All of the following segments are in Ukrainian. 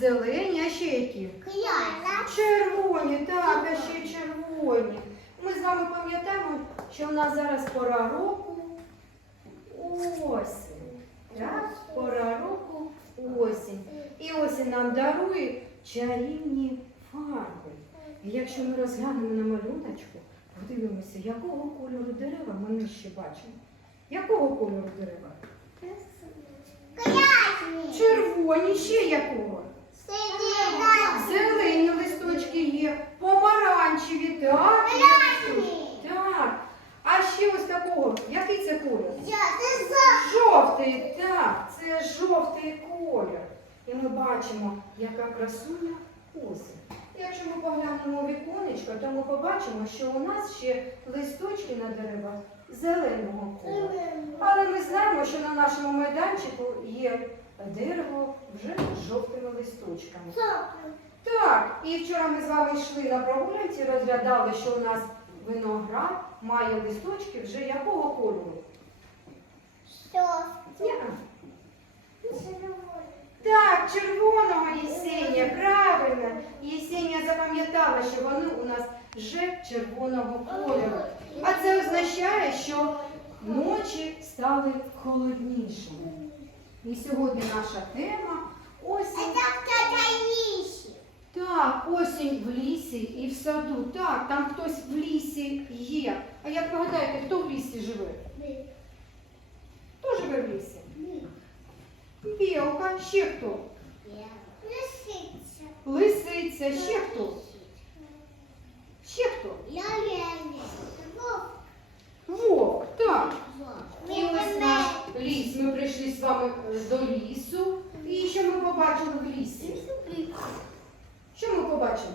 зелені, а ще які? Червоні, так, а ще й червоні. Ми з вами пам'ятаємо, що в нас зараз пора року осінь. Так, пора року осінь. І осінь нам дарує чарівні фарби. І якщо ми розглянемо на малюночку, подивимося, якого кольору дерева ми нижче бачимо. Якого кольору дерева? Червоні, ще якого? Зелені листочки є, помаранчеві, так. Так. А ще ось такого. Який це колір? Жовтий, так, це жовтий колір. І ми бачимо, яка красуня осінь. Якщо ми поглянемо віконечко, то ми побачимо, що у нас ще листочки на деревах зеленого кольору. Але ми знаємо, що на нашому майданчику є дерево вже з жовтими листочками. Так, і вчора ми з вами йшли на прогулянці, розглядали, що у нас виноград має листочки вже якого кольору? Ня. Так, червоного Єсенія, правильно. Єсенія запам'ятала, що вони у нас вже червоного кольору. А це означає, що ночі стали холоднішими. І сьогодні наша тема осінь. Так, осінь в лісі і в саду. Так, там хтось в лісі є. А як ви гадаєте, хто в лісі живе? Хто живе в лісі? Білка, ще хто? Лисиця, ще хто? Ще хто? Вовк, так. І ось наш ліс. Ми прийшли з вами е, до лісу. І що ми побачили в лісі? Що ми побачили?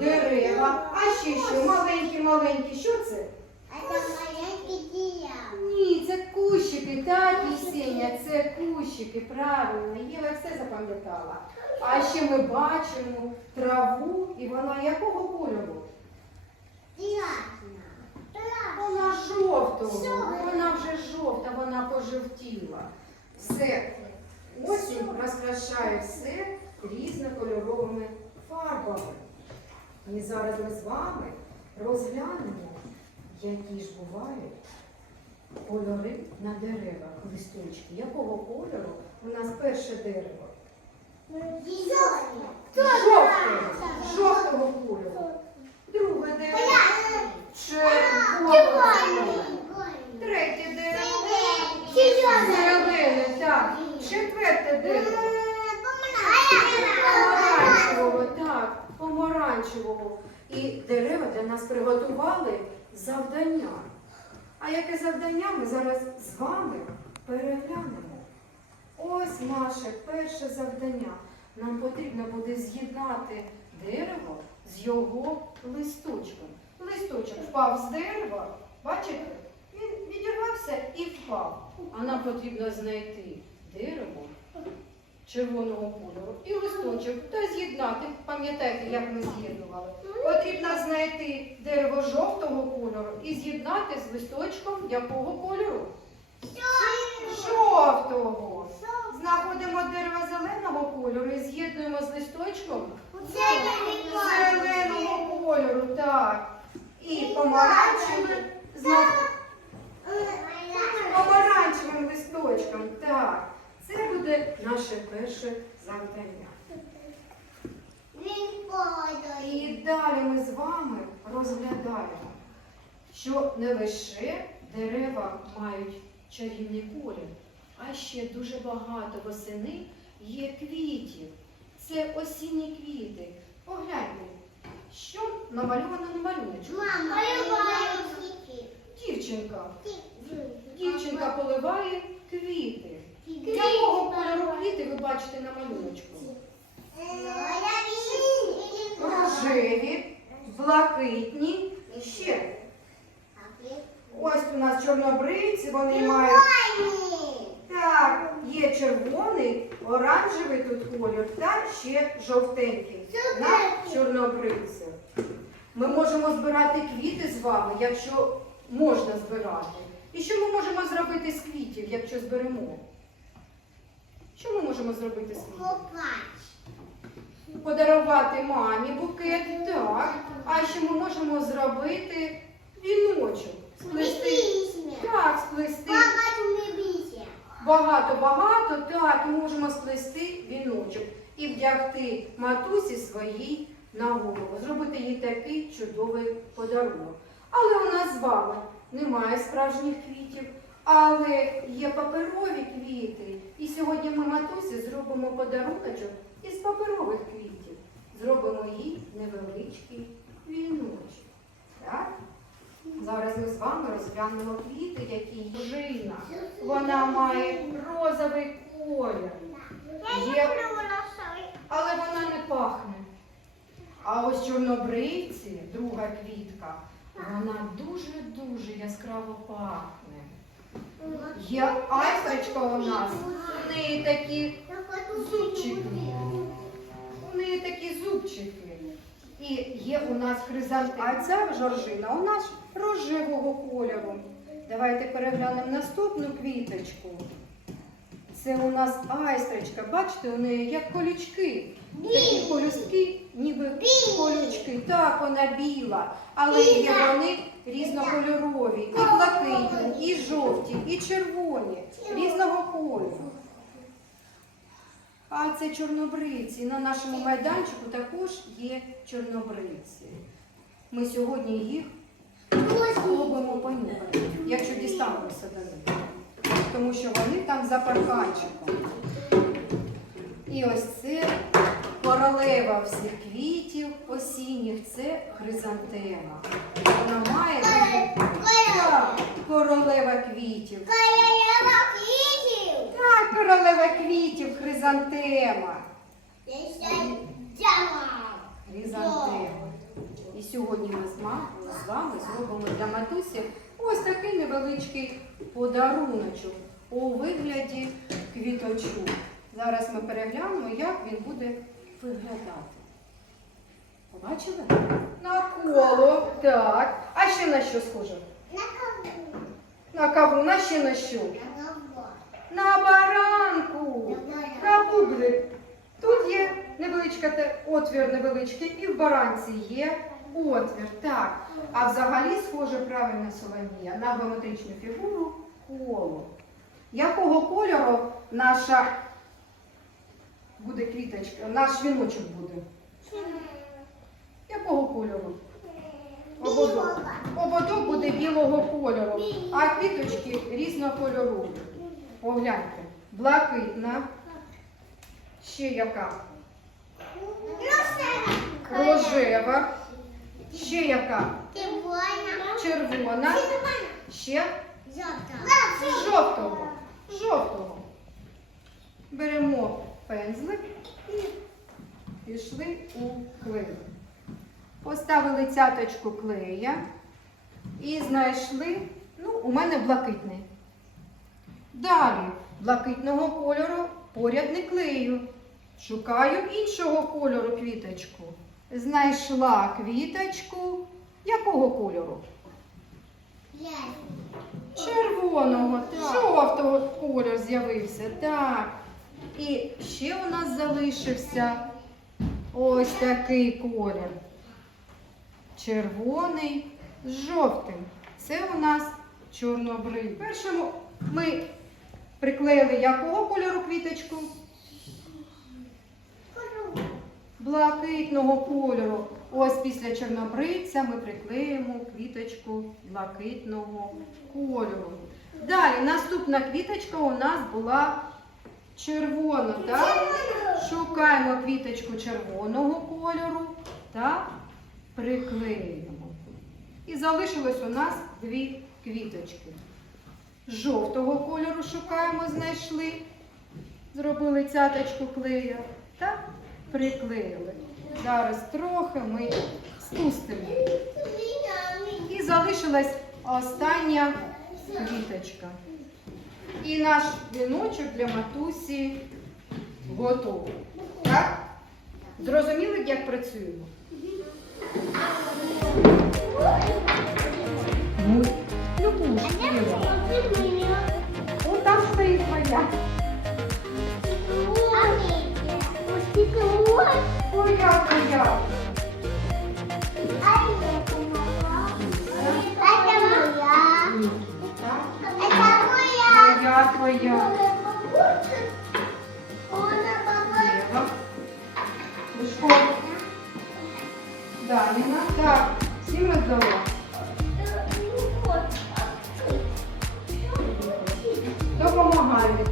Дерева. А ще що? Маленькі-маленькі. Що це? Ні, це кущики, так, Єсеня, це кущики, правильно. Єва все запам'ятала. А ще ми бачимо траву, і вона якого кольору? Вона жовтого, вона вже жовта, вона пожовтіла. Все, осінь розкрашає все різнокольоровими фарбами. І зараз ми з вами розглянемо, які ж бувають кольори на деревах, листочки. Якого кольору у нас перше дерево? Жовтого, жовтого кольору. Друге дерево. Червоного. Третє дерево. Зелене, так. Четверте дерево. Помаранчевого, так, помаранчевого. І дерева для нас приготували завдання. А яке завдання ми зараз з вами переглянемо? Ось наше перше завдання. Нам потрібно буде з'єднати дерево з його листочком. Листочок впав з дерева, бачите? Він відірвався і впав. А нам потрібно знайти дерево червоного кольору і листочок та з'єднати. Пам'ятаєте, як ми з'єднували? Потрібно знайти дерево жовтого кольору і з'єднати з листочком якого кольору? Жовтого. Знаходимо дерево зеленого кольору і з'єднуємо з листочком зеленого кольору, так. І помаранчевим помаранчевим листочком, так. Це буде наше перше завдання. І далі ми з вами розглядаємо, що не лише дерева мають чарівний колір, а ще дуже багато восени є квітів. Це осінні квіти. Погляньте, що намальовано на малюночку. Дівчинка. Дівчинка поливає квіти. Якого кольору квіти ви бачите на малюночку? Рожеві, блакитні і ще. Ось у нас чорнобривці, вони мають так, є червоний, оранжевий тут колір та ще жовтенький на чорнобривцю. Ми можемо збирати квіти з вами, якщо можна збирати. І що ми можемо зробити з квітів, якщо зберемо? Що ми можемо зробити з квітів? Подарувати мамі букет, так. А ще ми можемо зробити віночок. Сплести. Так, сплести. Багато-багато, так, можемо сплести віночок і вдягти матусі своїй на голову, зробити їй такий чудовий подарунок. Але у нас з вами немає справжніх квітів, але є паперові квіти. І сьогодні ми матусі зробимо подаруночок із паперових квітів. Зробимо їй невеличкий віночок. Так? Зараз ми з вами розглянемо квіти, які жина. Вона має розовий колір, Є. але вона не пахне. А ось чорнобривці, друга квітка, вона дуже-дуже яскраво пахне. Є айстрочка у нас, у неї такі зубчики. У неї такі зубчики. І є у нас хризантема. А ця жоржина у нас рожевого кольору. Давайте переглянемо наступну квіточку. Це у нас айстрочка. Бачите, у неї як колючки. Такі колюски, ніби колючки. Так, вона біла. Але є вони різнокольорові. І блакитні, і жовті, і червоні, різного кольору. А це чорнобривці. На нашому майданчику також є чорнобривці. Ми сьогодні їх спробуємо понюхати, якщо дістанемося до них. Тому що вони там за парканчиком. І ось це королева всіх квітів осінніх, це хризантема. Вона має дуже Так, королева квітів. Так, королева квітів, хризантема. Хризантема. І сьогодні ми з вами зробимо для матусі ось такий невеличкий подаруночок у вигляді квіточок. Зараз ми переглянемо, як він буде виглядати. Побачили? На коло, так. А ще на що схоже? На каву, на ще на що? На баранку. На бублик. Тут є невеличка отвір невеличкий, і в баранці є отвір. Так. А взагалі схоже правильно Соломія на геометричну фігуру коло. Якого кольору наша буде квіточка, наш віночок буде? Якого кольору? Ободок. Ободок буде білого кольору, а квіточки різнокольорові. Погляньте. Блакитна. Ще яка? Рожева. Ще яка? Червона. Ще жовтого. Жовтого. Беремо пензлик і пішли у клей. Поставили цяточку клея і знайшли, ну, у мене блакитний. Далі блакитного кольору поряд не клею. Шукаю іншого кольору квіточку. Знайшла квіточку якого кольору? Червоного, жовтого кольор з'явився. Так. І ще у нас залишився ось такий колір. Червоний з жовтим. Це у нас чорнобрив. Першому ми приклеїли якого кольору квіточку? Блакитного кольору. Ось після чорнобривця ми приклеїмо квіточку блакитного кольору. Далі наступна квіточка у нас була червона. Так? Шукаємо квіточку червоного кольору та приклеїмо. І залишилось у нас дві квіточки. Жовтого кольору шукаємо, знайшли. Зробили цяточку клея та приклеїли. Зараз трохи ми спустимо. І залишилась остання квіточка. І наш віночок для матусі готовий. Так? Зрозуміли, як працюємо? Ну, Любушківа. О, там стоїть моя. Моя, моя. Так? Моя, твоя. Ева. Лужко. Даніна. Так, всім роздала. Допомагаю normal.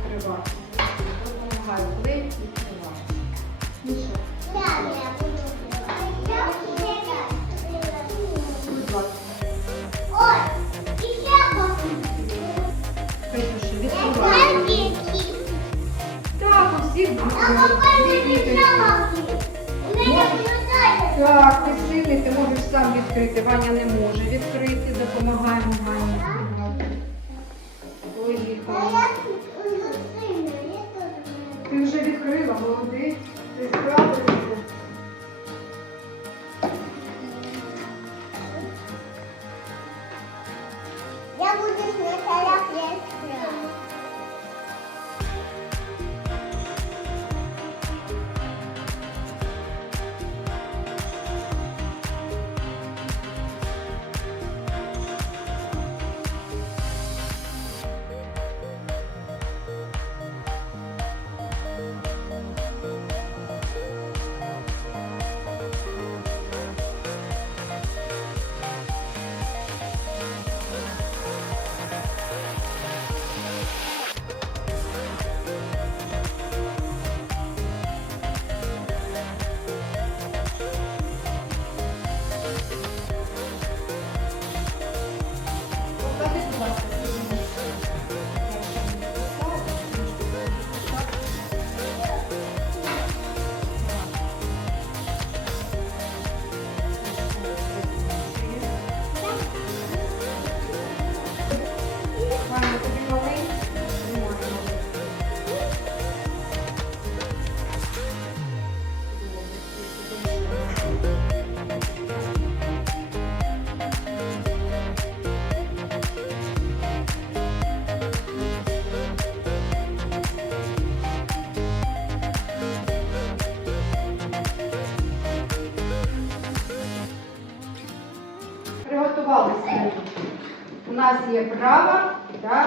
У нас є права та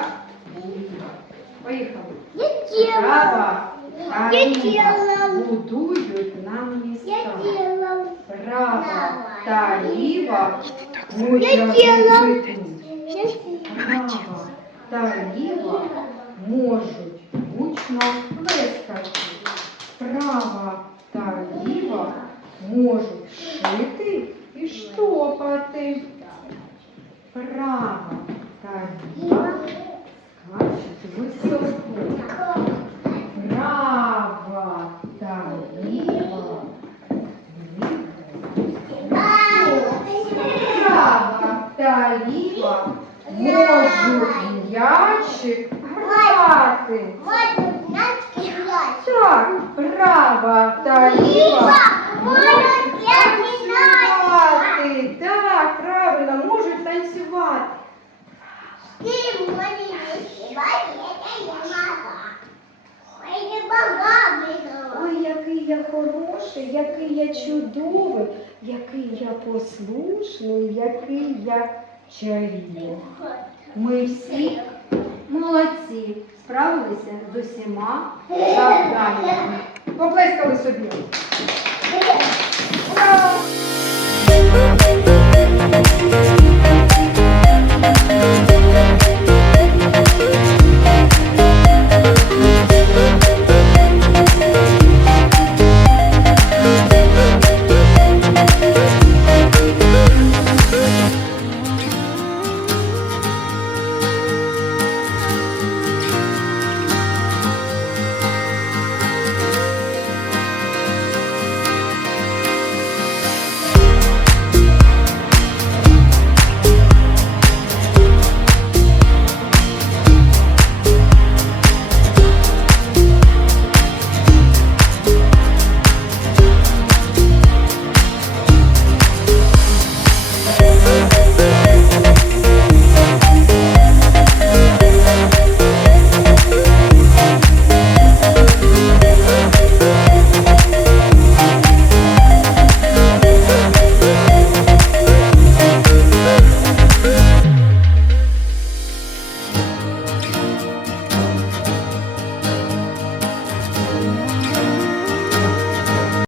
ліва. Поїхали. Я делала. Права та Я ліва ділала. будують нам міста. Я делала. Права та ліва Я можуть діла. бути. Я Права та ліва можуть гучно плескати. Права та ліва можуть шити і штопати. Права та ліва скачуть високо. Права та ліва. Права та ліва можуть м'ячик я хороший, який я чудовий, який я послушний, який я чарівний. Ми всі молодці, справилися з усіма завданнями. Поплескали собі. Ура!